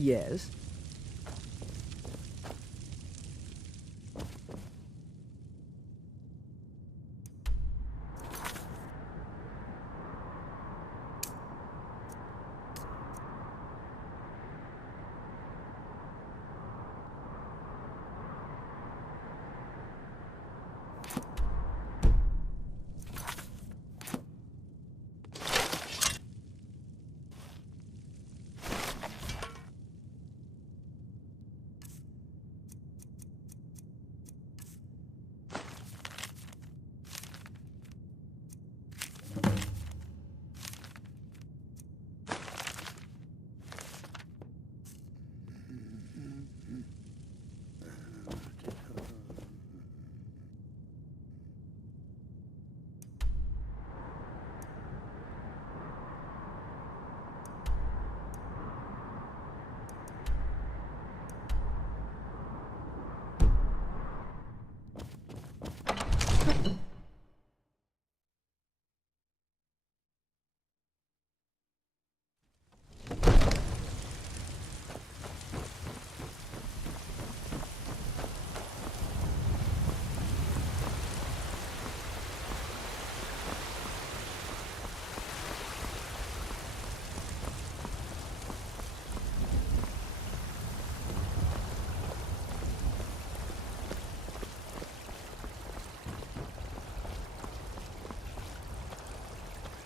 Yes?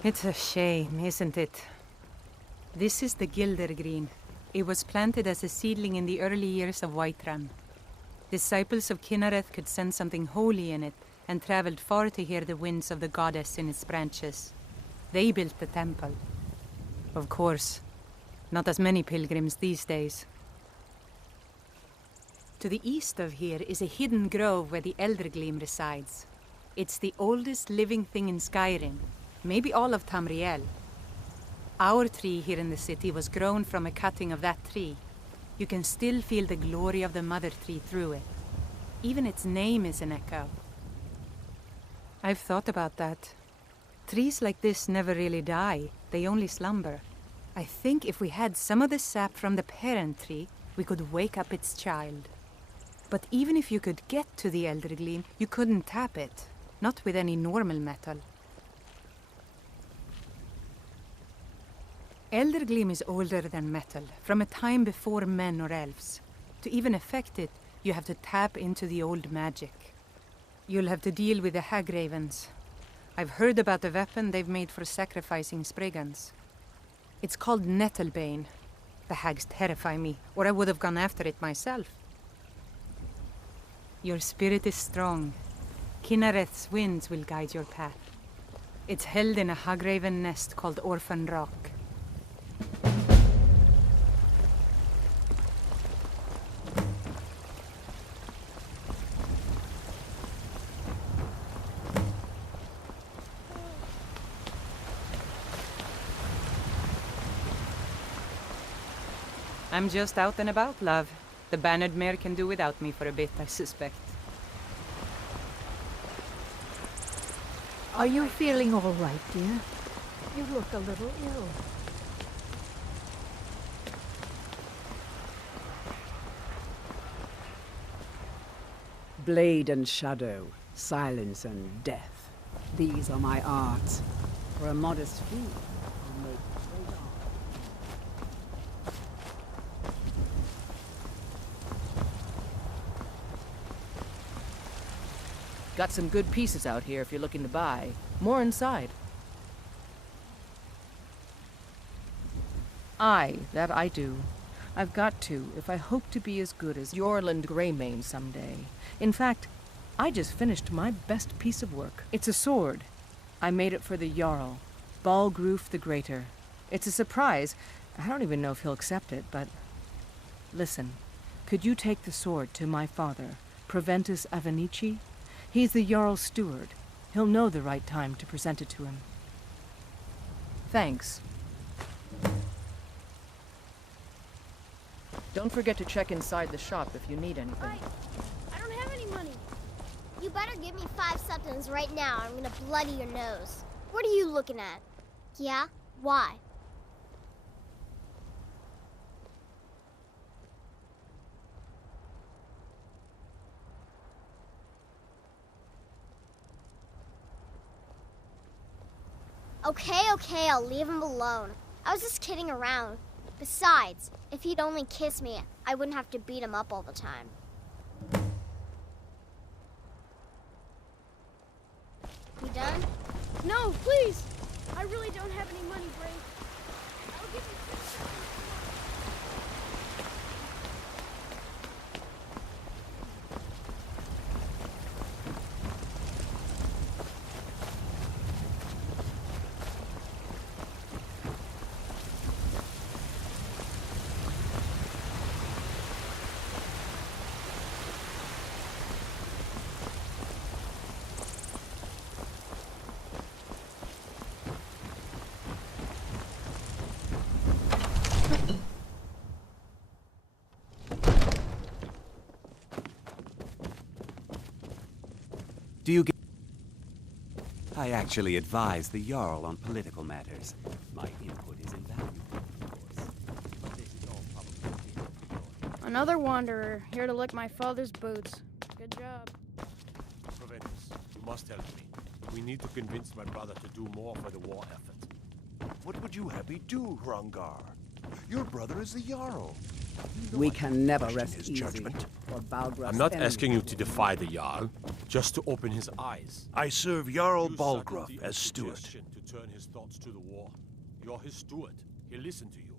It's a shame, isn't it? This is the 𝘼𝙗𝙘𝙪𝙩. It was planted as a seedling in the early years of 𝘼𝙗𝙘𝙪. Disciples of Kynareth could sense something holy in it and traveled far to hear the winds of the goddess in its branches. They built the temple. Of course, not as many pilgrims these days. To the east of here is a hidden grove where the 𝘼𝙗𝙘𝙪 resides. It's the oldest living thing in Skyrim, maybe all of Tamriel. Our tree here in the city was grown from a cutting of that tree. You can still feel the glory of the mother tree through it. Even its name is an echo. I've thought about that. Trees like this never really die, they only slumber. I think if we had some of the sap from the parent tree, we could wake up its child. But even if you could get to the 𝘼𝙗𝙘𝙪𝙩, you couldn't tap it, not with any normal metal. 𝘼𝙗𝙘𝙪𝙗 is older than metal, from a time before men or elves. To even affect it, you have to tap into the old magic. You'll have to deal with the hag-ravens. I've heard about the weapon they've made for sacrificing Spriggans. It's called Nettlebane. The hags terrify me, or I would have gone after it myself. Your spirit is strong. Kynareth's winds will guide your path. It's held in a hag-raven nest called Orphan Rock. I'm just out and about, love. The bannered mare can do without me for a bit, I suspect. Are you feeling all right, dear? You look a little ill. Blade and shadow, silence and death. These are my arts. For a modest fee, I'll make great art. Got some good pieces out here if you're looking to buy. More inside. Aye, that I do. I've got to, if I hope to be as good as Eorlund Greymane someday. In fact, I just finished my best piece of work. It's a sword. I made it for the Jarl, Balgruf the Greater. It's a surprise. I don't even know if he'll accept it, but... Listen, could you take the sword to my father, Proventus Avenici? He's the Jarl's steward. He'll know the right time to present it to him. Thanks. Don't forget to check inside the shop if you need anything. I don't have any money. You better give me 5 septims right now. I'm gonna bloody your nose. What are you looking at? Yeah? Why? Okay, I'll leave him alone. I was just kidding around. Besides, if he'd only kiss me, I wouldn't have to beat him up all the time. You done? No, please! I really don't have any money, Brave. I'll give you 10 seconds. Do you get... I actually advise the Jarl on political matters. My input is invaluable, of course. But this is all probably... Another wanderer, here to lick my father's boots. Good job. Proventus, you must help me. We need to convince my brother to do more for the war effort. What would you have me do, Hroðgar? Your brother is the Jarl. We can never question rest his easy. judgment. For Balgruuf's I'm not enemies asking you will to be defy the Jarl, just to open his eyes. I serve Jarl Use Balgruuf subtlety and as steward. suggestion to turn his thoughts to the war. You're his steward. He'll listen to you.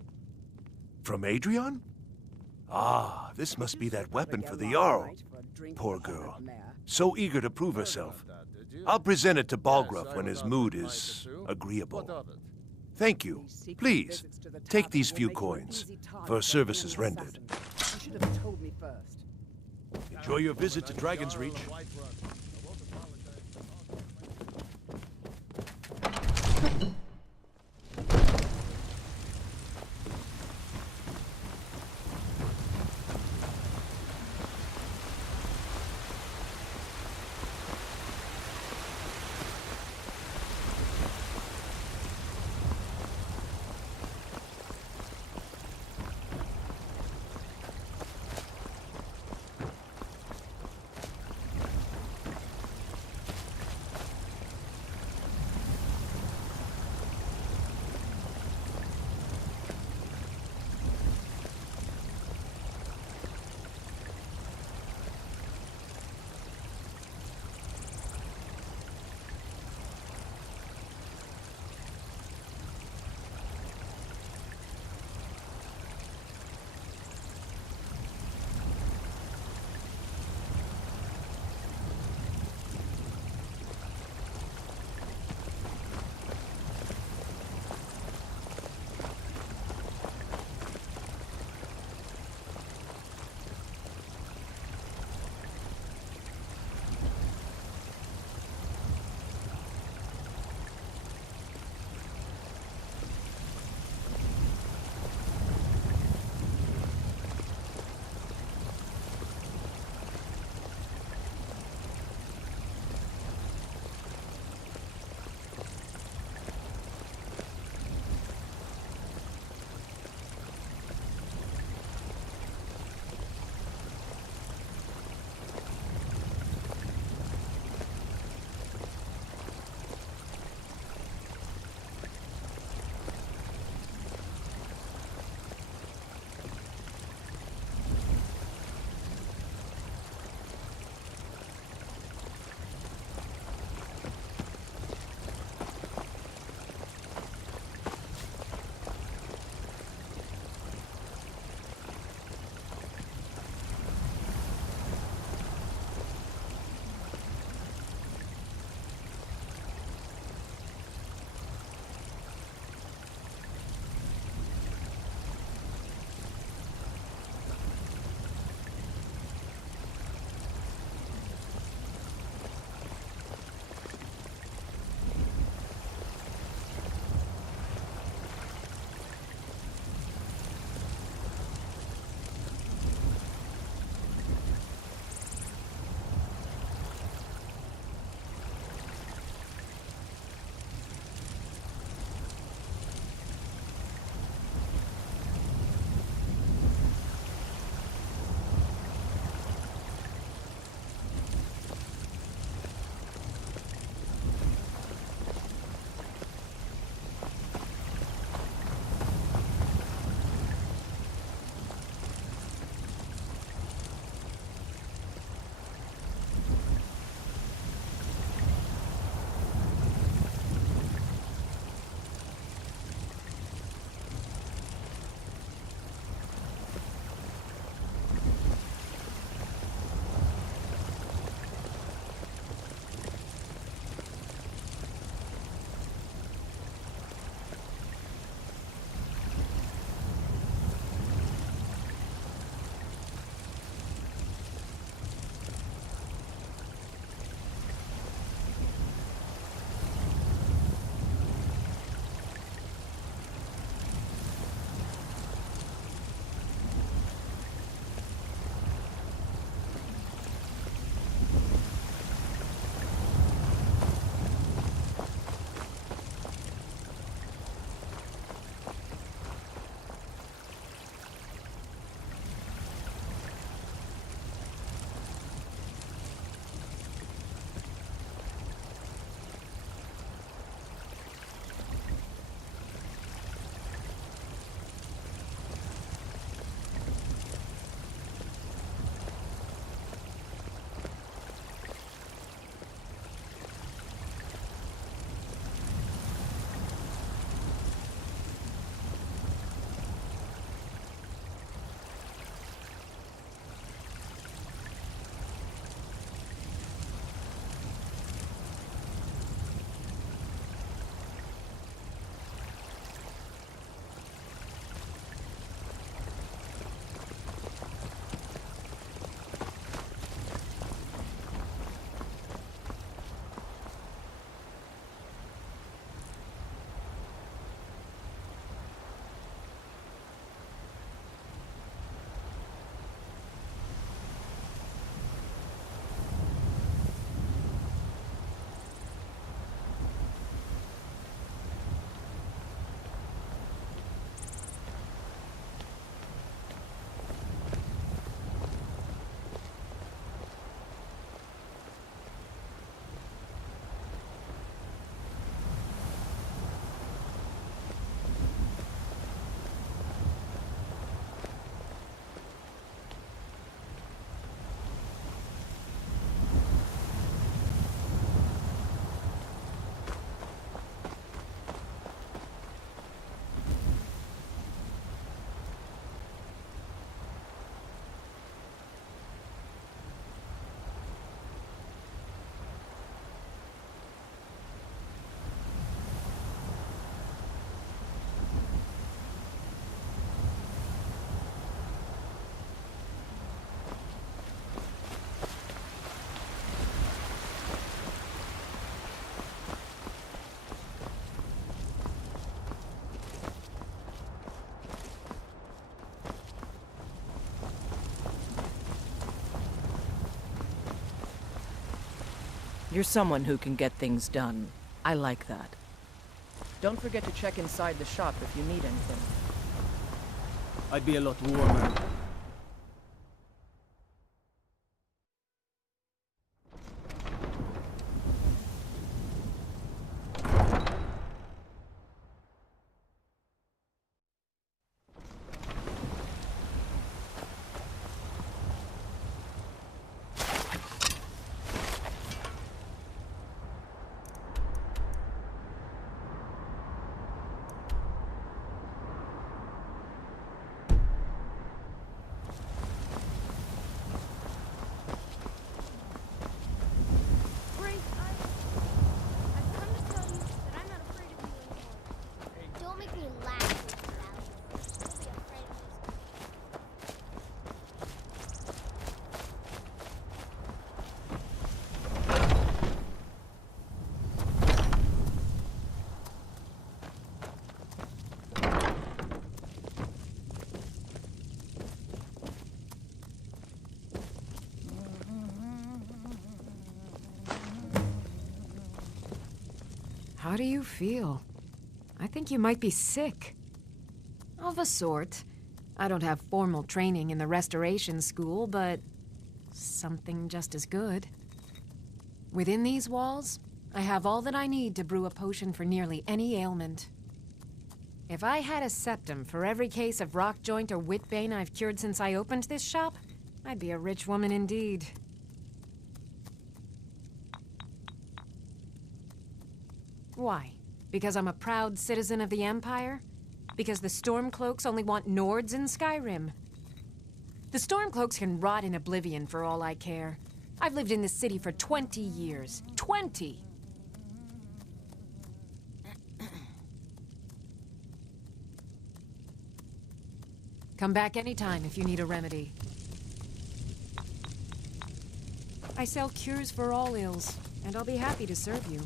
From Adrian? Ah, this must be that weapon for the Jarl. Poor girl. So eager to prove herself. I'll present it to Balgruuf when his mood is agreeable. Thank you. Please, take these few coins for services rendered. You should have told me first. Enjoy your visit to Dragon's Reach. You're someone who can get things done. I like that. Don't forget to check inside the shop if you need anything. I'd be a lot warmer. How do you feel? I think you might be sick. Of a sort. I don't have formal training in the restoration school, but something just as good. Within these walls, I have all that I need to brew a potion for nearly any ailment. If I had a septum for every case of rock joint or whitbane I've cured since I opened this shop, I'd be a rich woman indeed. Why? Because I'm a proud citizen of the Empire? Because the Stormcloaks only want Nords in Skyrim? The Stormcloaks can rot in oblivion for all I care. I've lived in this city for 20 years. 20! Come back anytime if you need a remedy. I sell cures for all ills, and I'll be happy to serve you.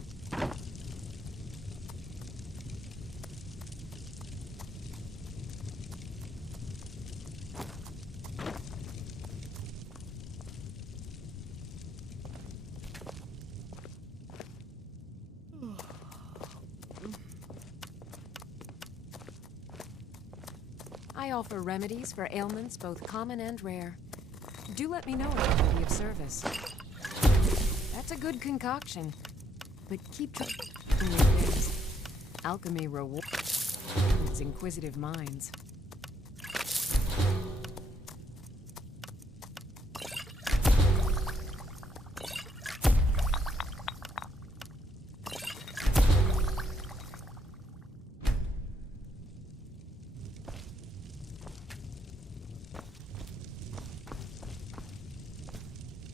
I offer remedies for ailments both common and rare. Do let me know if I can be of service. That's a good concoction, but keep trying your things. Alchemy rewards its inquisitive minds.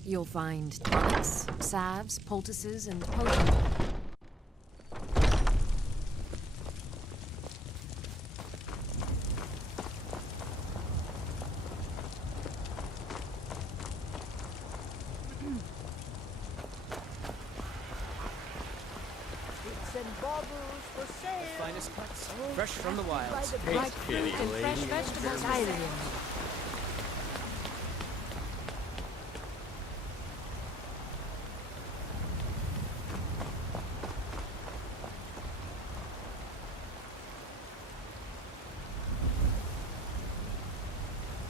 You'll find tonics, salves, poultices, and potions. Finest cuts, fresh from the wilds. Ripe fruit and fresh vegetables.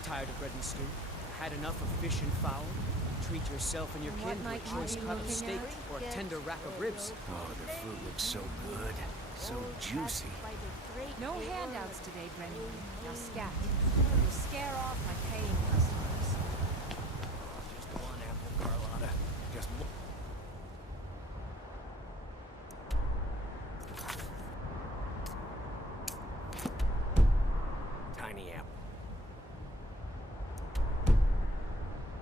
Tired of bread and stew? Had enough of fish and fowl? Treat yourself and your kin to a choice cut of steak or a tender rack of ribs. Oh, the food looks so good. So juicy. No handouts today, Brennan. Now scat. You'll scare off my paying customers. Just one apple, Carlotta. Just one. Tiny apple.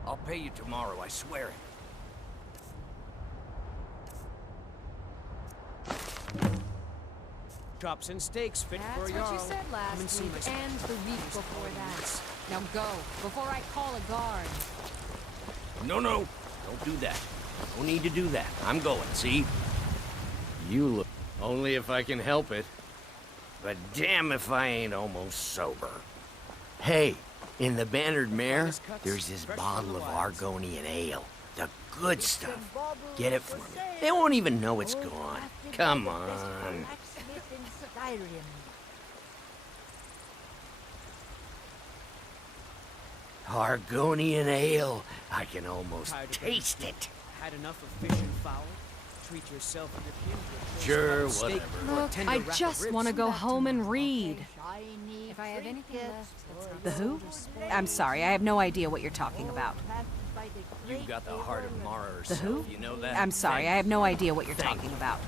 I'll pay you tomorrow, I swear it. Chops and steaks fit for a That's Jarl. what you said last week, and the week before that. Now go, before I call a guard. No, don't do that. No need to do that. I'm going, see? You look... Only if I can help it. But damn if I ain't almost sober. Hey, in the Bannered Mare, there's this bottle of Argonian ale. The good stuff. Get it for me. They won't even know it's gone. Come on. Argonian ale. I can almost taste it. Had enough of fish and fowl? Treat yourself and your kin to a Sure, steak whatever. or a Look, tender I rack of just ribs. want to go home and read. If I have anything left, The who? I'm sorry, I have no idea what you're talking about. You've got the heart of Mara The herself, who? you know that? I'm sorry, I have no idea what you're Thank talking about.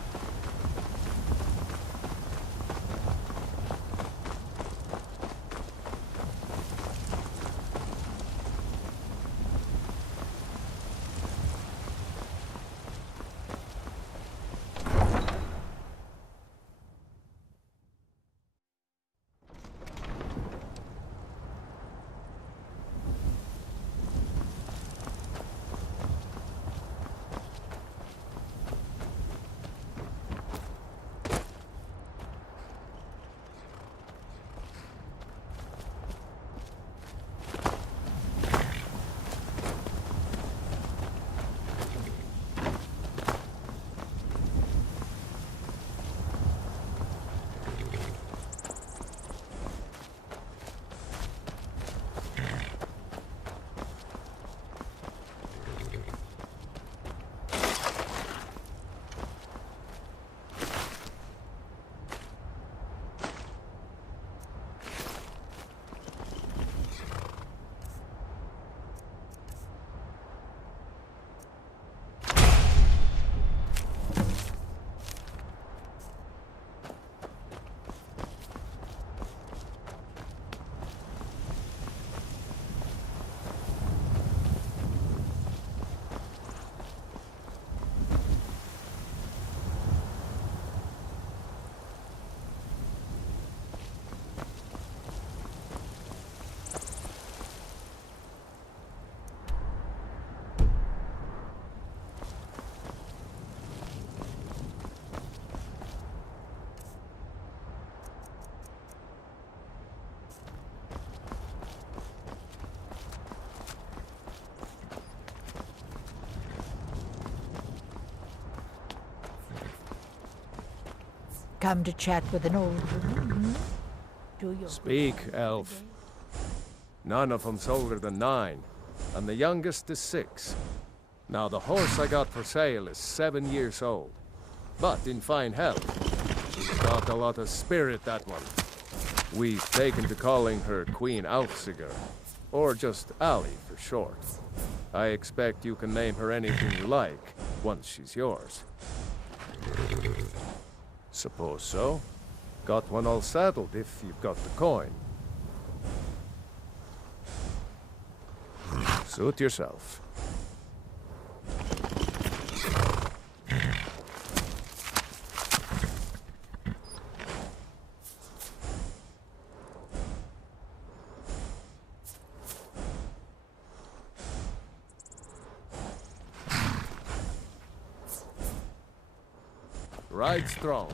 come to chat with an old woman. Do your Speak, elf. None of them's older than 9, and the youngest is 6. Now, the horse I got for sale is 7 years old, but in fine health. She's got a lot of spirit, that one. We've taken to calling her Queen 𝘼𝙗𝙗𝙪𝙗, or just Allie for short. I expect you can name her anything you like, once she's yours. Suppose so. Got one all saddled if you've got the coin. Suit yourself. Ride strong.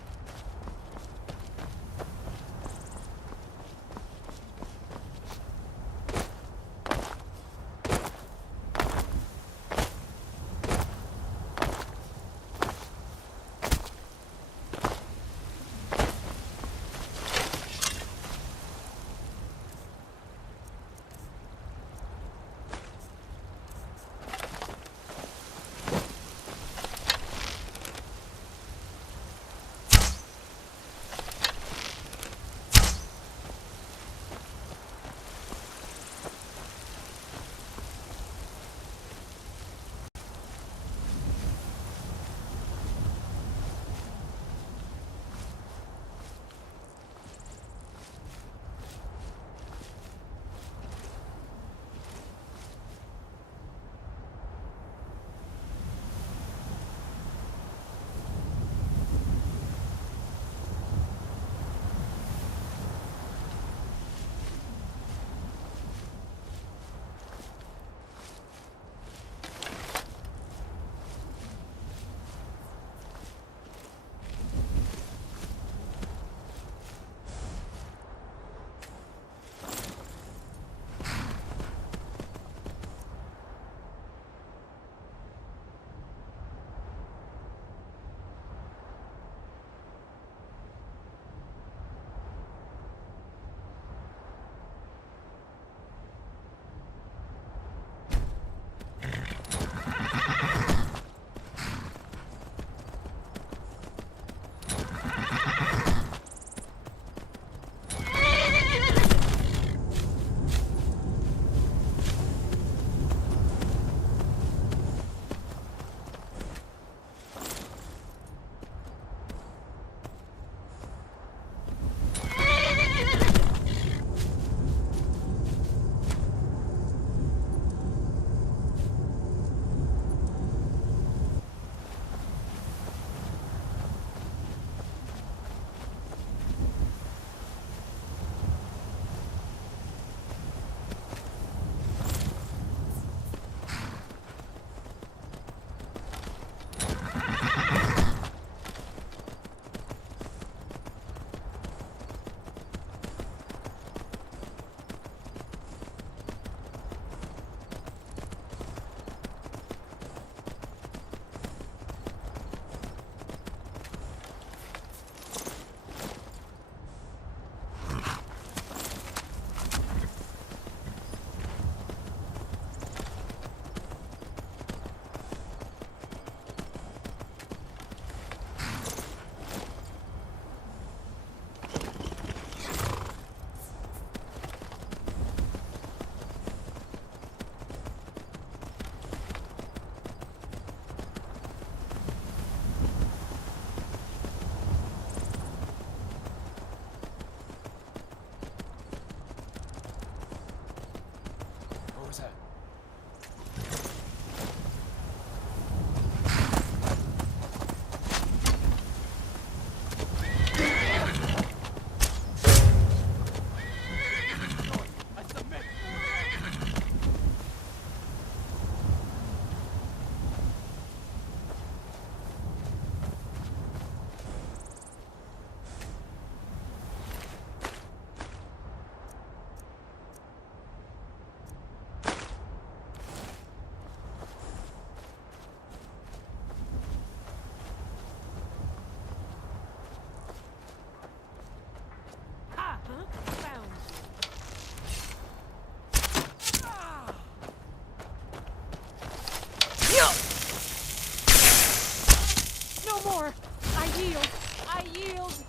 more! I yield! I yield!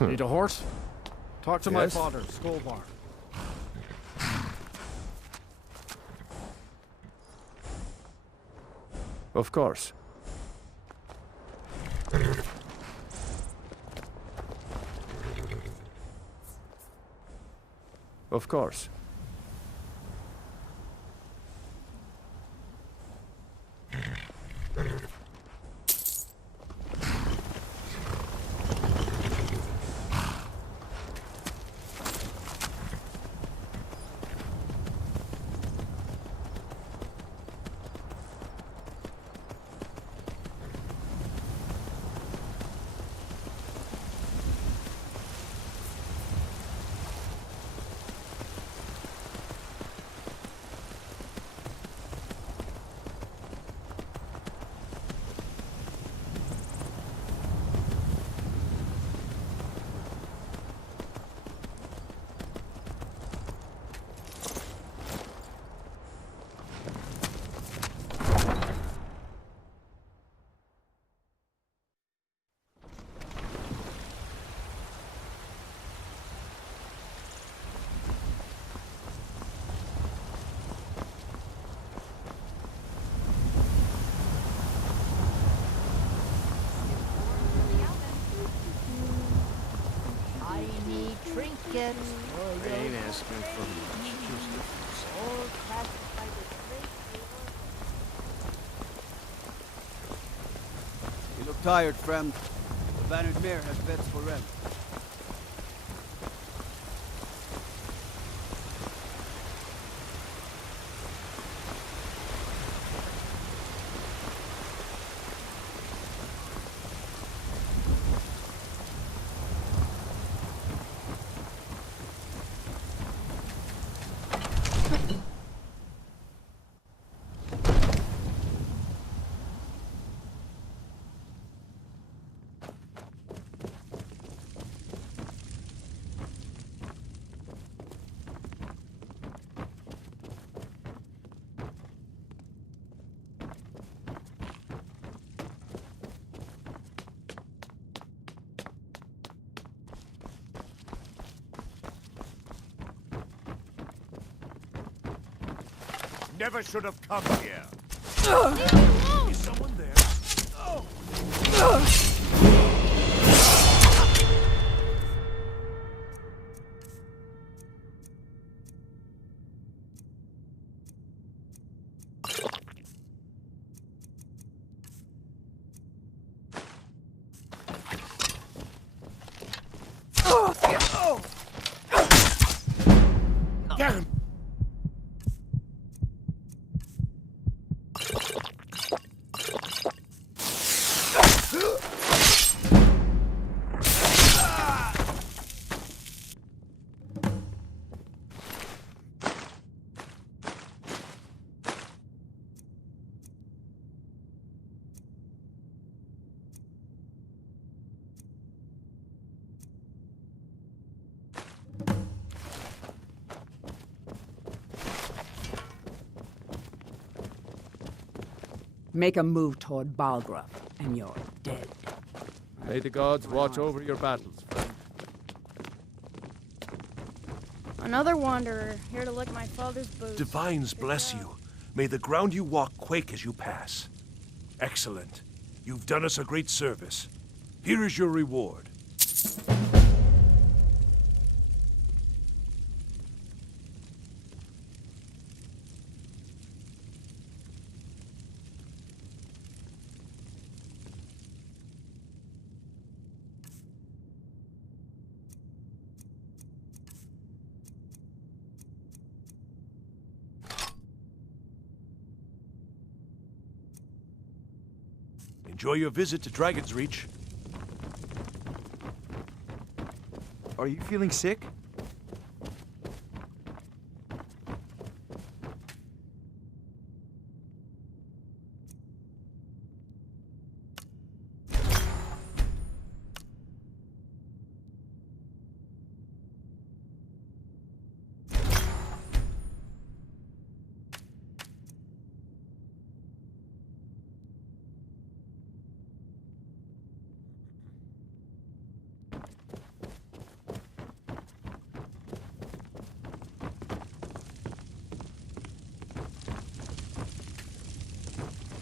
Need a horse? Talk to my Yes? father, Skolvar. Of course. Of course. I need trinkets. I ain't asking for much. Just a few cents. You look tired, friend. The Bannered Mare has beds for rent. Never should have come here. Is someone there? Damn! Make a move toward Balgruuf, and you're dead. May the gods watch over your battles, friend. Another wanderer, here to lick my father's boots. Divines bless you. May the ground you walk quake as you pass. Excellent. You've done us a great service. Here is your reward. Enjoy your visit to Dragon's Reach. Are you feeling sick?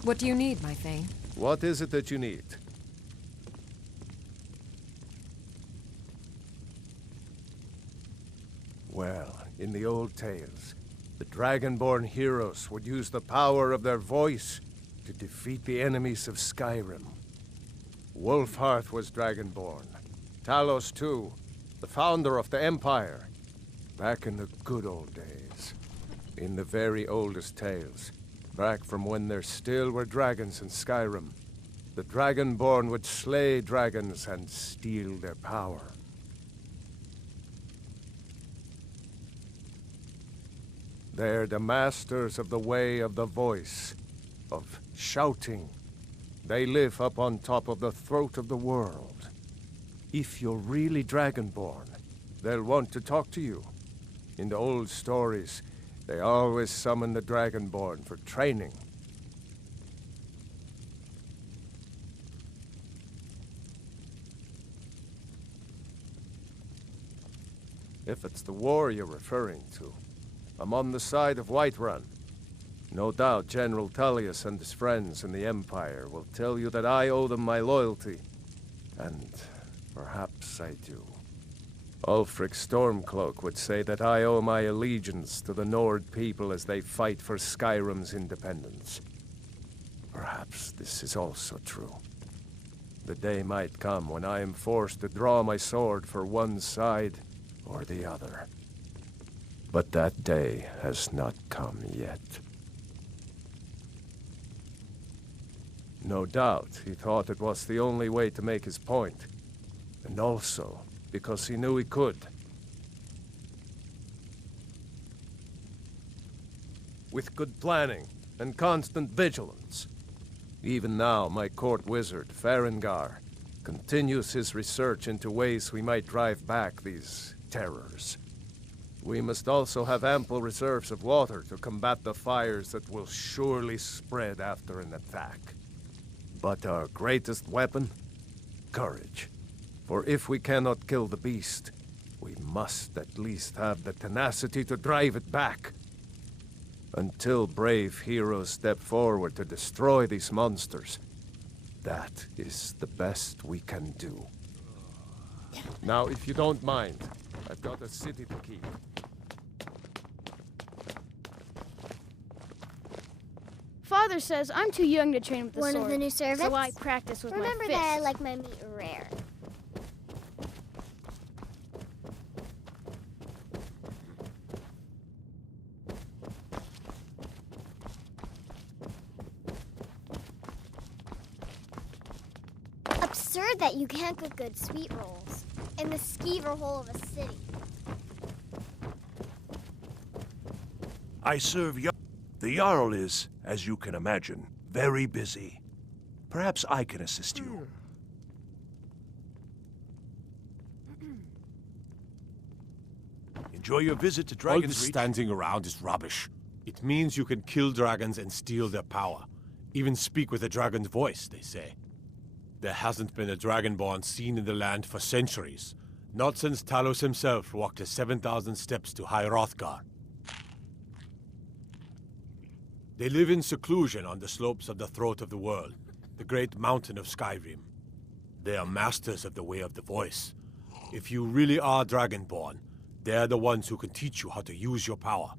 What do you need, my Thane? What is it that you need? Well, in the old tales, the Dragonborn heroes would use the power of their voice to defeat the enemies of Skyrim. Wolfhearth was Dragonborn. Talos, too, the founder of the Empire. Back in the good old days. In the very oldest tales. Back from when there still were dragons in Skyrim. The Dragonborn would slay dragons and steal their power. They're the masters of the way of the voice, of shouting. They live up on top of the throat of the world. If you're really Dragonborn, they'll want to talk to you. In the old stories, they always summon the Dragonborn for training. If it's the war you're referring to, I'm on the side of Whiterun. No doubt General Tullius and his friends in the Empire will tell you that I owe them my loyalty. And perhaps I do. Ulfric Stormcloak would say that I owe my allegiance to the Nord people as they fight for Skyrim's independence. Perhaps this is also true. The day might come when I am forced to draw my sword for one side or the other. But that day has not come yet. No doubt he thought it was the only way to make his point. And also because he knew he could. With good planning and constant vigilance. Even now, my court wizard, Farengar, continues his research into ways we might drive back these terrors. We must also have ample reserves of water to combat the fires that will surely spread after an attack. But our greatest weapon? Courage. For if we cannot kill the beast, we must at least have the tenacity to drive it back. Until brave heroes step forward to destroy these monsters, that is the best we can do. Now, if you don't mind, I've got a city to keep. Father says I'm too young to train with the sword. One of the new servants? So I practice with Remember my fists. that I like my meat rare. Absurd that you can't cook good sweet rolls in the skeever hole of a city. I serve Jarl. The Jarl is, as you can imagine, very busy. Perhaps I can assist you. Enjoy your visit to All Dragon's this Reach. standing around is rubbish. It means you can kill dragons and steal their power. Even speak with a dragon's voice, they say. There hasn't been a dragonborn seen in the land for centuries. Not since Talos himself walked his 7,000 steps to High Hrothgar. They live in seclusion on the slopes of the Throat of the World, the great mountain of Skyrim. They are masters of the way of the voice. If you really are dragonborn, they're the ones who can teach you how to use your power.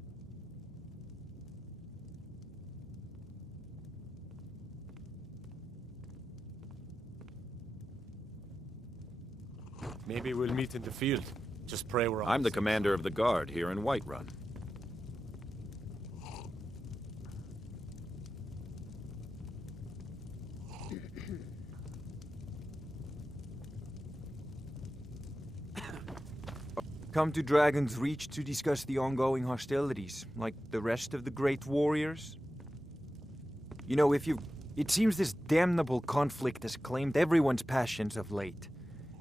Maybe we'll meet in the field. Just pray we're on. I'm the commander of the guard here in Whiterun. Come to Dragon's Reach to discuss the ongoing hostilities, like the rest of the great warriors? You know, it seems this damnable conflict has claimed everyone's passions of late.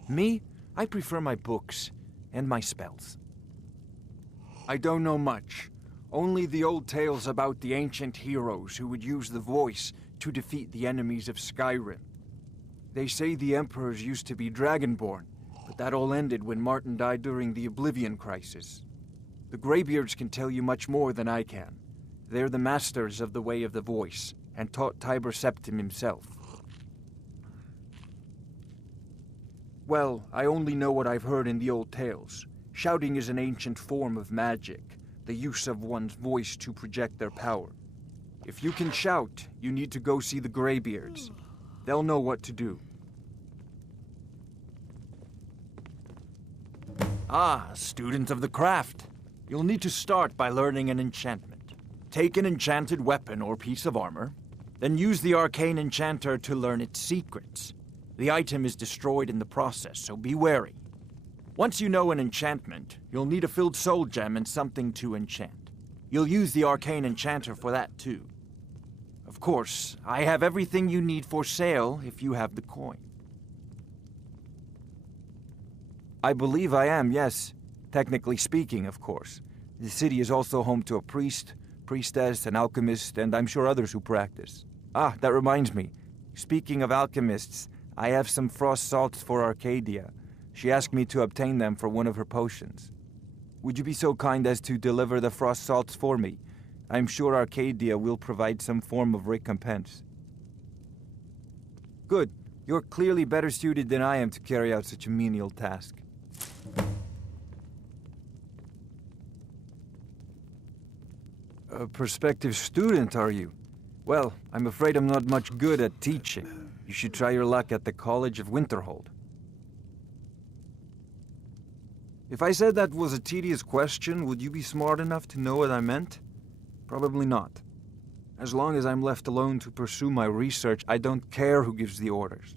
Me, I prefer my books and my spells. I don't know much. Only the old tales about the ancient heroes who would use the voice to defeat the enemies of Skyrim. They say the emperors used to be dragonborn, but that all ended when Martin died during the Oblivion Crisis. The Greybeards can tell you much more than I can. They're the masters of the way of the voice, and taught 𝘼𝙗𝙘𝙘𝙪𝙩 himself. Well, I only know what I've heard in the old tales. Shouting is an ancient form of magic, the use of one's voice to project their power. If you can shout, you need to go see the Greybeards. They'll know what to do. Ah, student of the craft. You'll need to start by learning an enchantment. Take an enchanted weapon or piece of armor, then use the arcane enchanter to learn its secrets. The item is destroyed in the process, so be wary. Once you know an enchantment, you'll need a filled soul gem and something to enchant. You'll use the arcane enchanter for that too. Of course, I have everything you need for sale if you have the coin. I believe I am, yes. Technically speaking, of course. The city is also home to a priest, priestess, an alchemist, and I'm sure others who practice. Ah, that reminds me. Speaking of alchemists, I have some frost salts for Arcadia. She asked me to obtain them for one of her potions. Would you be so kind as to deliver the frost salts for me? I'm sure Arcadia will provide some form of recompense. Good. You're clearly better suited than I am to carry out such a menial task. A prospective student, are you? Well, I'm afraid I'm not much good at teaching. You should try your luck at the College of Winterhold. If I said that was a tedious question, would you be smart enough to know what I meant? Probably not. As long as I'm left alone to pursue my research, I don't care who gives the orders.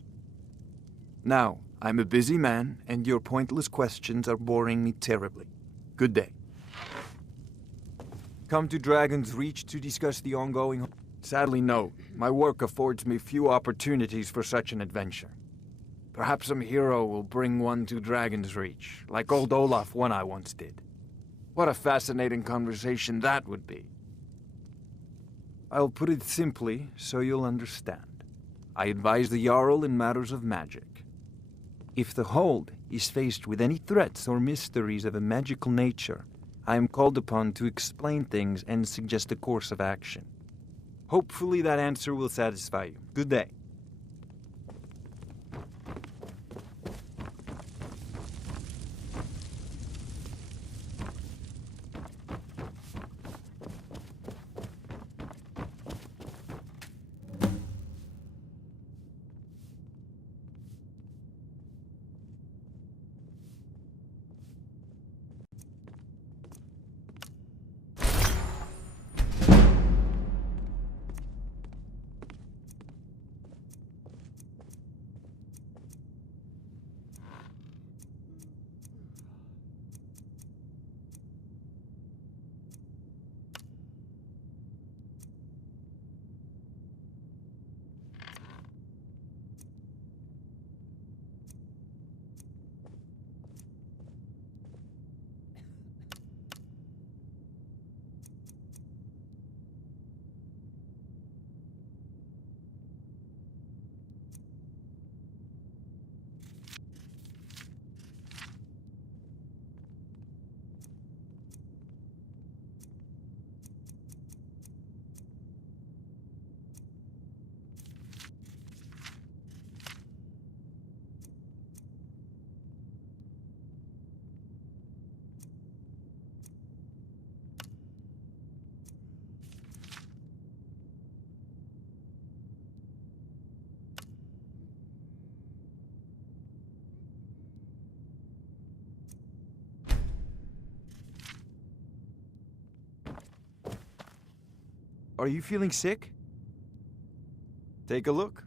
Now, I'm a busy man, and your pointless questions are boring me terribly. Good day. Come to Dragon's Reach to discuss the ongoing... Sadly, no. My work affords me few opportunities for such an adventure. Perhaps some hero will bring one to Dragon's Reach, like old Olaf one I once did. What a fascinating conversation that would be. I'll put it simply, so you'll understand. I advise the Jarl in matters of magic. If the Hold is faced with any threats or mysteries of a magical nature, I am called upon to explain things and suggest a course of action. Hopefully that answer will satisfy you. Good day. Are you feeling sick? Take a look.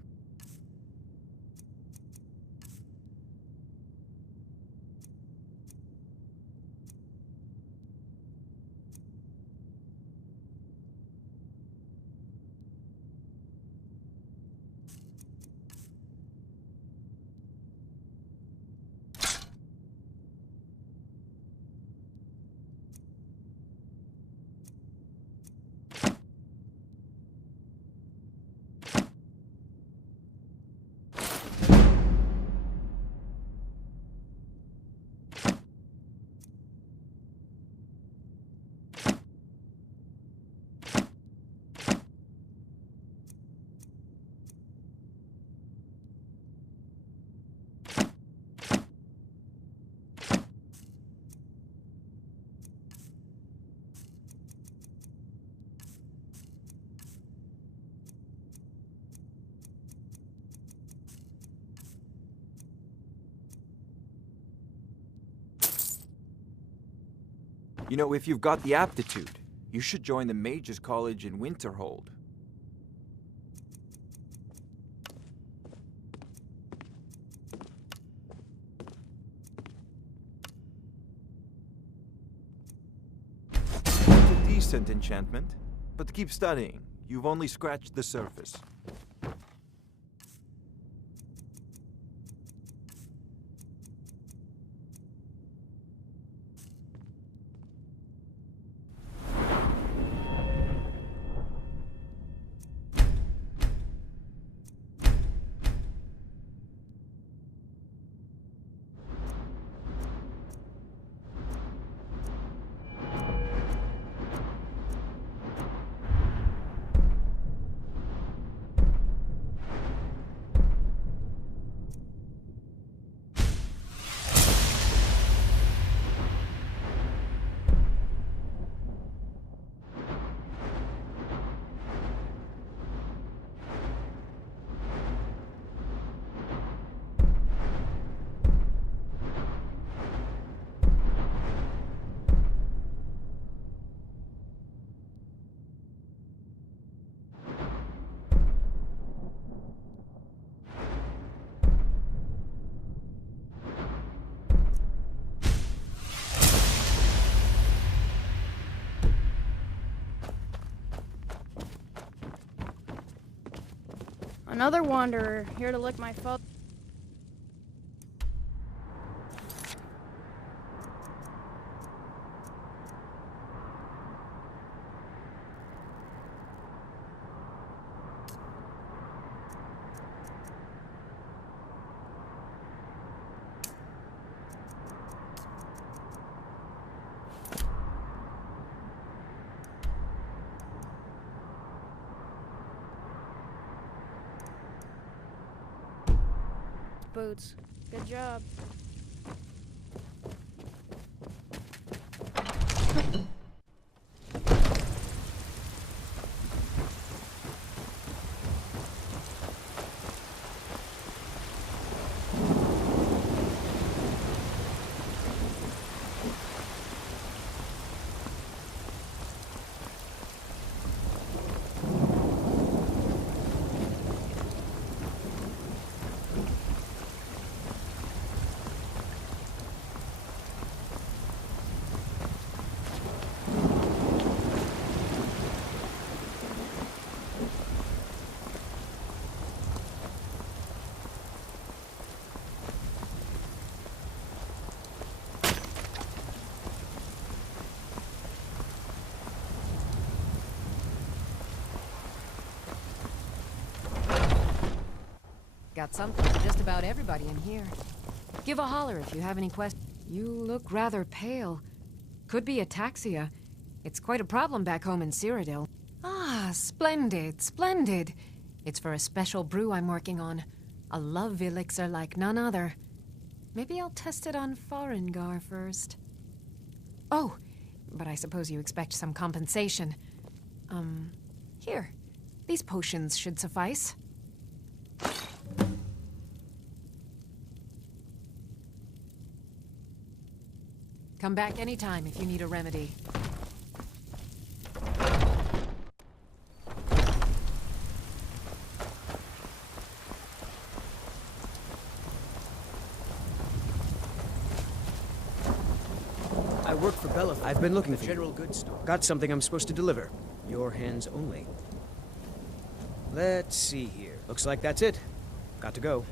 You know, if you've got the aptitude, you should join the Mages College in Winterhold. It's a decent enchantment, but keep studying. You've only scratched the surface. Another wanderer, here to lick my father. Boots. Good job. Got something for just about everybody in here. Give a holler if you have any questions. You look rather pale. Could be ataxia. It's quite a problem back home in Cyrodiil. Ah, splendid, splendid. It's for a special brew I'm working on. A love elixir like none other. Maybe I'll test it on Farengar first. Oh, but I suppose you expect some compensation. Here. These potions should suffice. Come back anytime if you need a remedy. I work for Bella. I've been looking for general goods store. Got something I'm supposed to deliver. Your hands only. Let's see here. Looks like that's it. Got to go.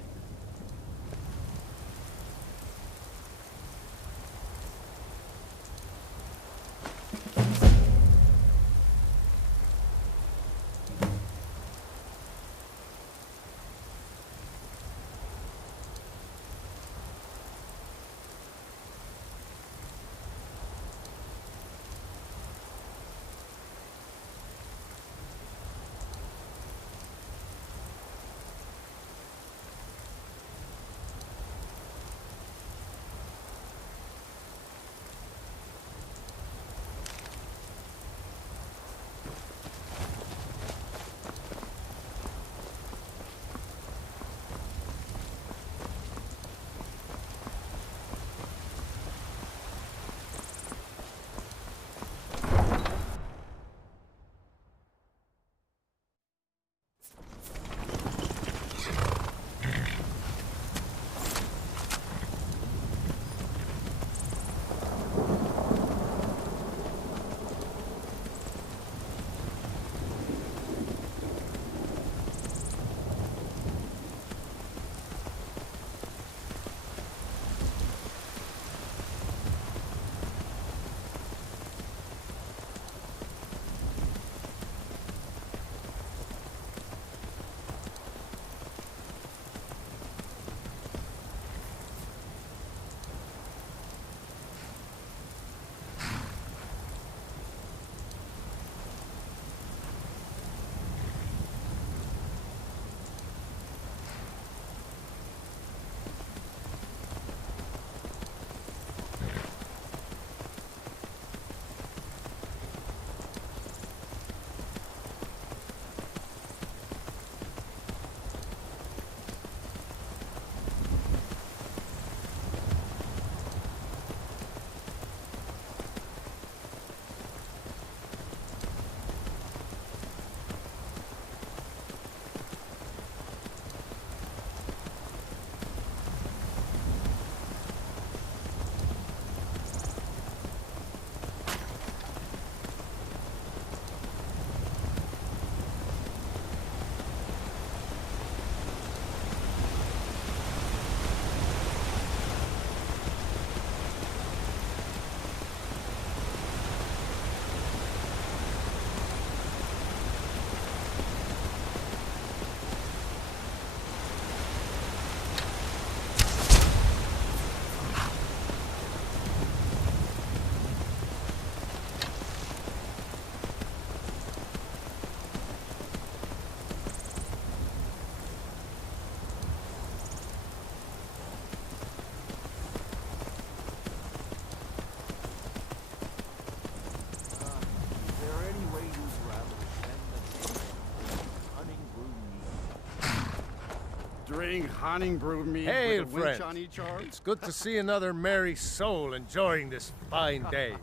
plying 𝘼𝙗𝙘𝙪𝙩 Hail, with a winch friend. on each arm? It's good to see another merry soul enjoying this fine day.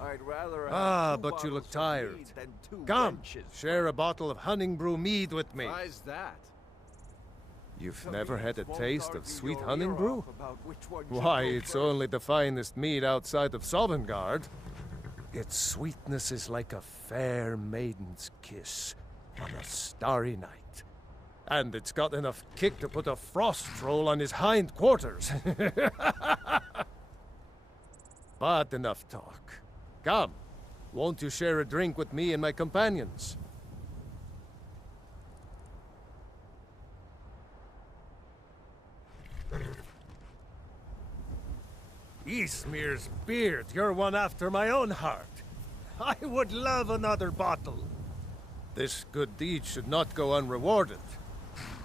I'd rather But you look tired. Come, share a bottle of 𝘼𝙗𝙘𝙪𝙩 mead with me. Why's that? You've never had a taste of sweet honey brew? Why, it's only the finest mead outside of Sovngarde. Its sweetness is like a fair maiden's kiss on a starry night. And it's got enough kick to put a frost troll on his hind quarters. But enough talk. Come, won't you share a drink with me and my companions? 𝘼𝙗𝙗𝙪𝙩 beard, you're one after my own heart. I would love another bottle. This good deed should not go unrewarded.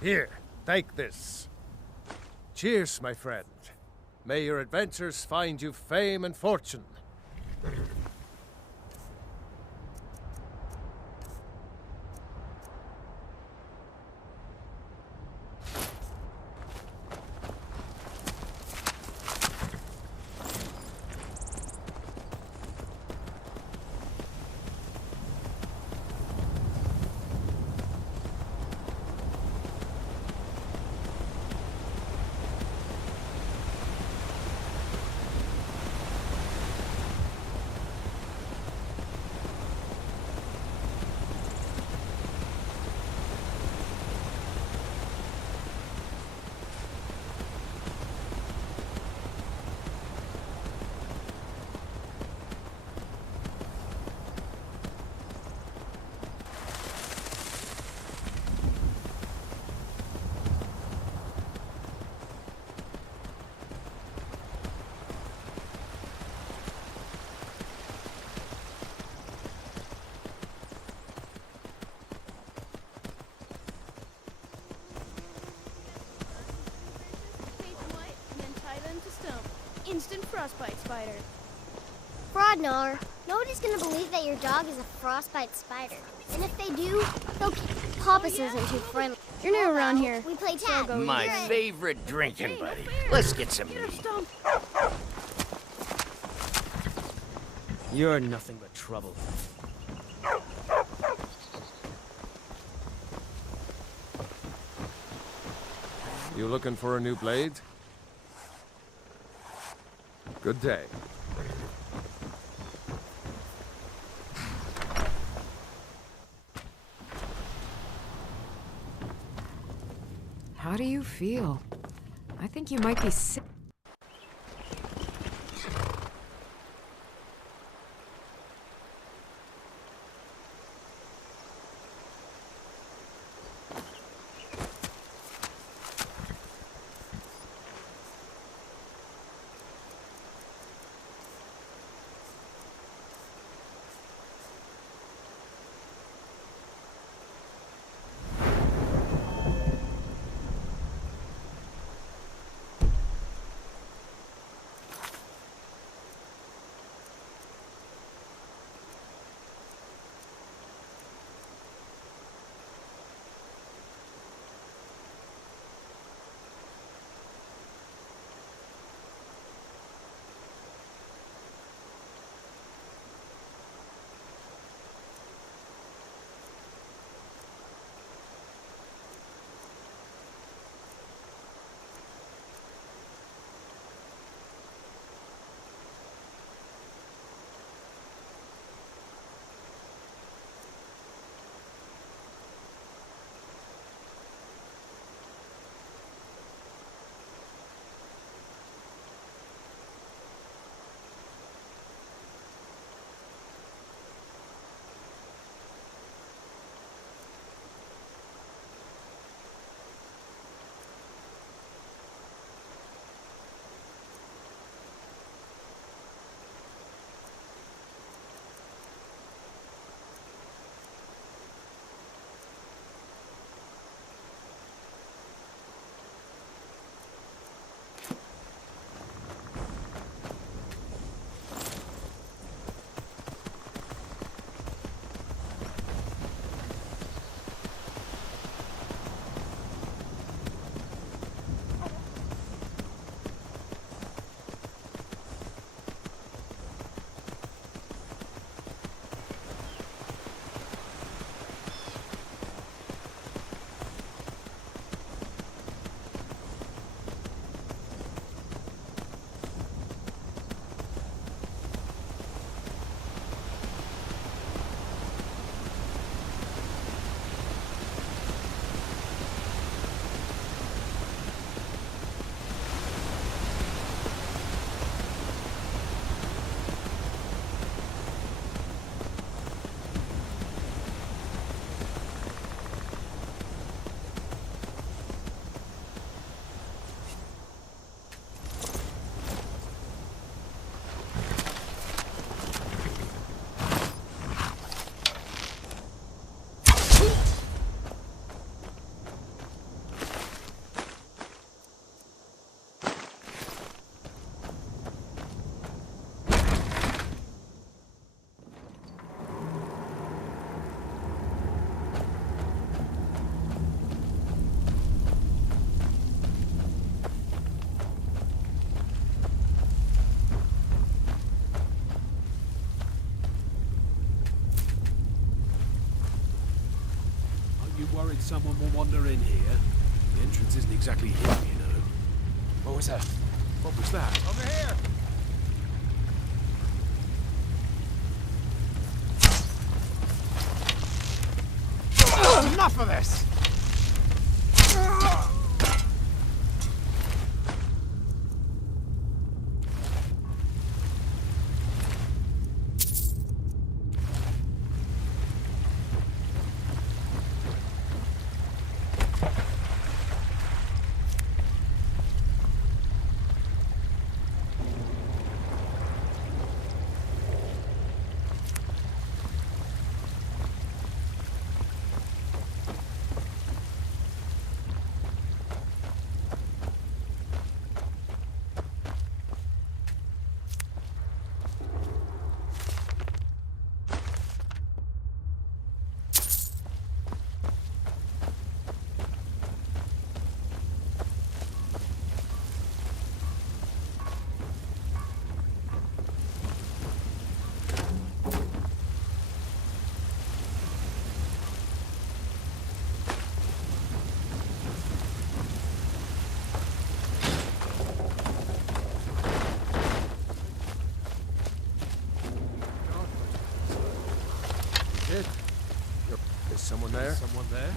Here, take this. Cheers, my friend. May your adventures find you fame and fortune. Instant frostbite spider. Frodnar, nobody's gonna believe that your dog is a frostbite spider. And if they do, they'll Papas isn't too friendly. You're new around here. We play tag. My favorite drinking buddy. Let's get some meat. You're nothing but trouble. You looking for a new blade? Good day. How do you feel? I think you might be sick. someone will wander in here. The entrance isn't exactly hidden, you know. What was that? What was that? Over here! Enough of this! Is someone there? Someone there?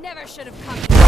Never should have come.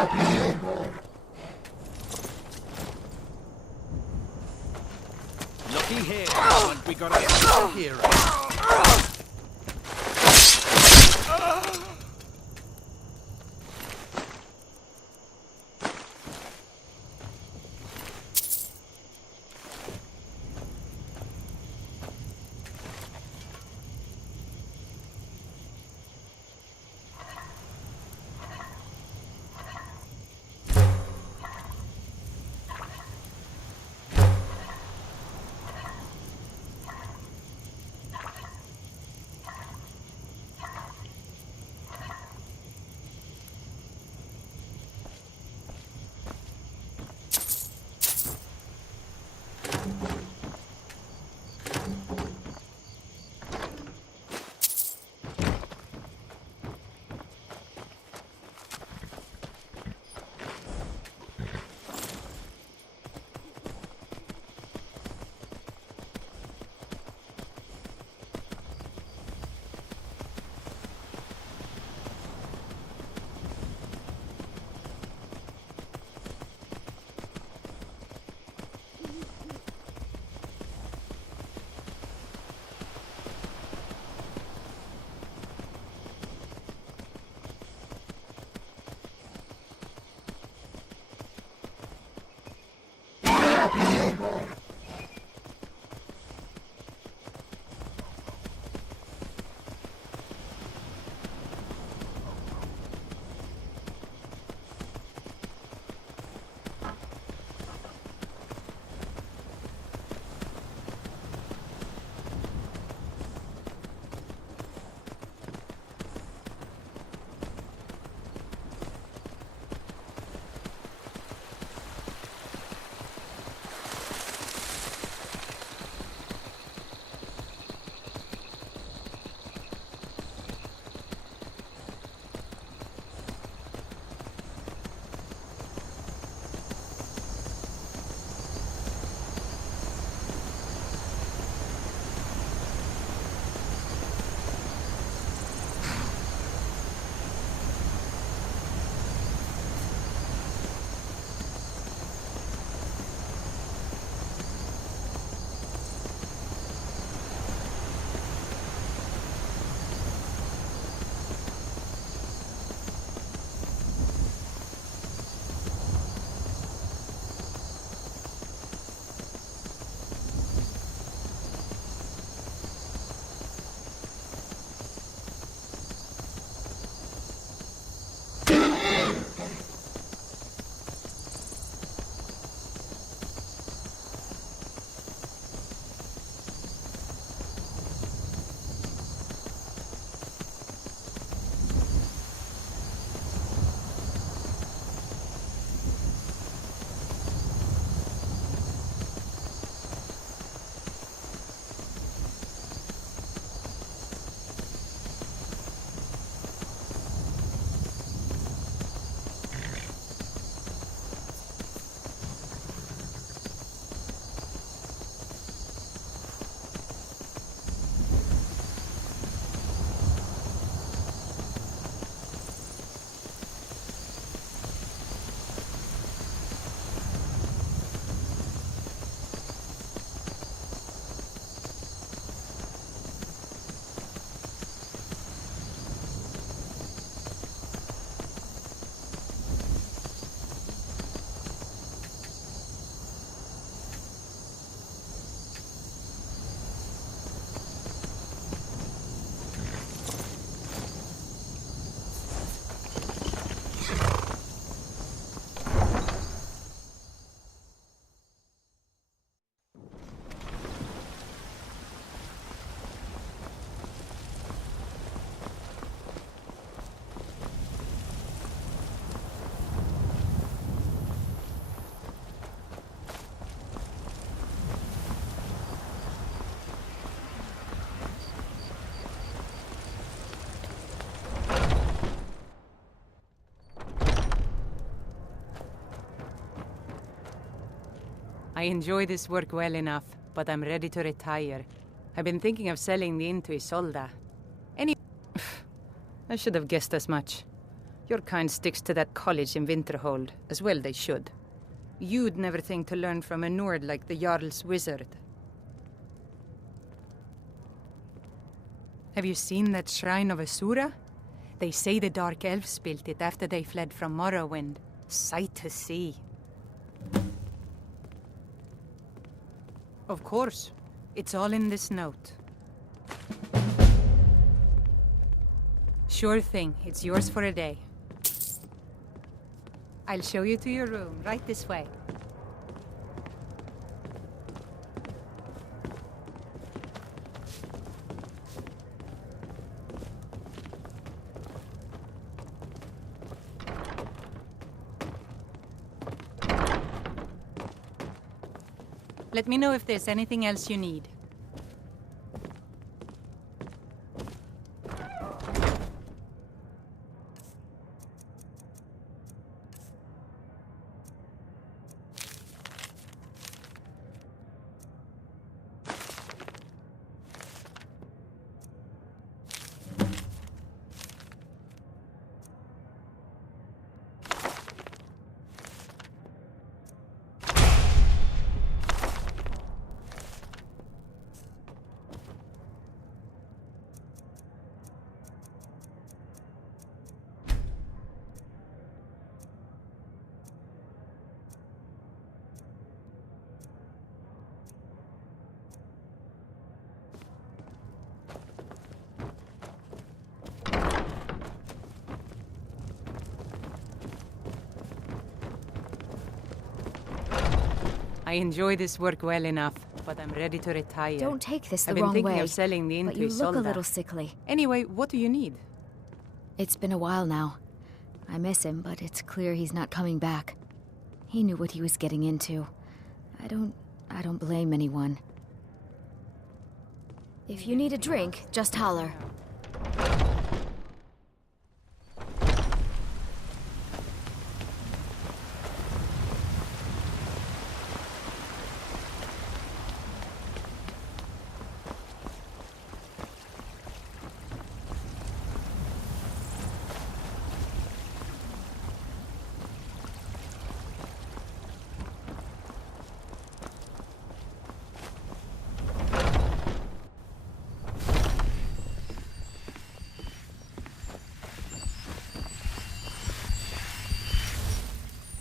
Looky here, but we gotta get some here. I enjoy this work well enough, but I'm ready to retire. I've been thinking of selling the 𝘼𝙗𝙘𝙤. I should have guessed as much. Your kind sticks to that college in Winterhold, as well they should. You'd never think to learn from a Nord like the Jarl's wizard. Have you seen that shrine of Asura? They say the Dark Elves built it after they fled from Morrowind. Sight to see. Of course. It's all in this note. Sure thing. It's yours for a day. I'll show you to your room, right this way. Let me know if there's anything else you need. I enjoy this work well enough, but I'm ready to retire. Don't take this the I've been wrong thinking way, of selling the but you look a 𝘼𝙗𝙗𝙪𝙪. little sickly. Anyway, what do you need? It's been a while now. I miss him, but it's clear he's not coming back. He knew what he was getting into. I don't blame anyone. If you need a drink, just holler.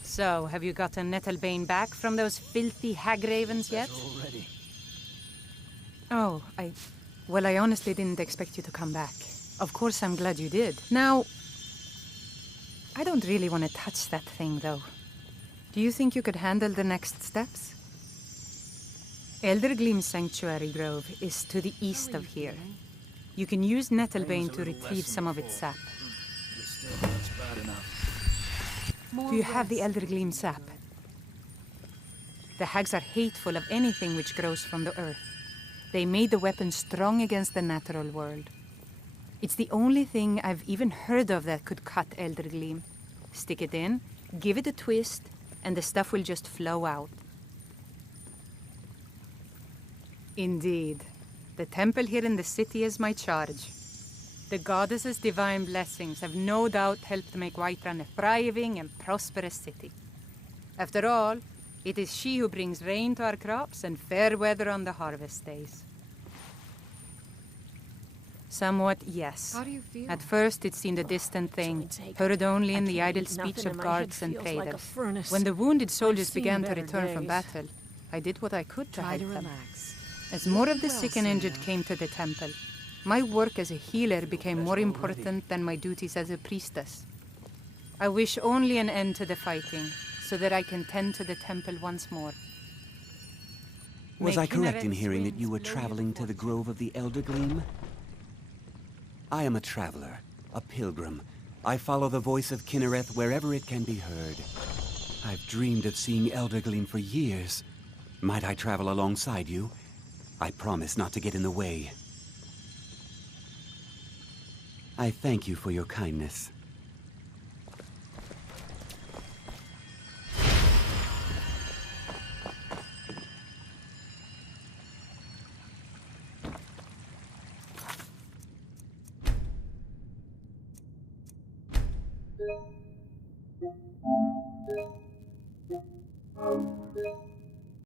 So, have you gotten 𝘼𝙗𝙘𝙪𝙪 back from those filthy hag ravens yet? Already. Oh, well, I honestly didn't expect you to come back. Of course, I'm glad you did. Now, I don't really want to touch that thing, though. Do you think you could handle the next steps? 𝘼𝙗𝙘𝙪𝙪 Sanctuary Grove is to the east of here. You can use 𝘼𝙗𝙘𝙪𝙪 to retrieve some of its sap. That's bad enough. Do you have the 𝘼𝙗𝙘𝙪𝙪 sap? The hags are hateful of anything which grows from the earth. They made the weapon strong against the natural world. It's the only thing I've even heard of that could cut 𝘼𝙗𝙘𝙪𝙪. Stick it in, give it a twist, and the stuff will just flow out. Indeed. The temple here in the city is my charge. The goddess's divine blessings have no doubt helped make Whiterun a thriving and prosperous city. After all, it is she who brings rain to our crops and fair weather on the harvest days. Somewhat, yes. How do you feel? At first, it seemed a distant thing, heard only in the idle speech of guards and traders. When the wounded soldiers began to return from battle, I did what I could to help them. As more of the sick and injured came to the temple, my work as a healer became more important than my duties as a priestess. I wish only an end to the fighting, so that I can tend to the temple once more. Was I correct in hearing that you were traveling to the grove of the 𝘼𝙗𝙘𝙪𝙪? I am a traveler, a pilgrim. I follow the voice of Kynareth wherever it can be heard. I've dreamed of seeing 𝘼𝙗𝙘𝙪𝙪 for years. Might I travel alongside you? I promise not to get in the way. I thank you for your kindness.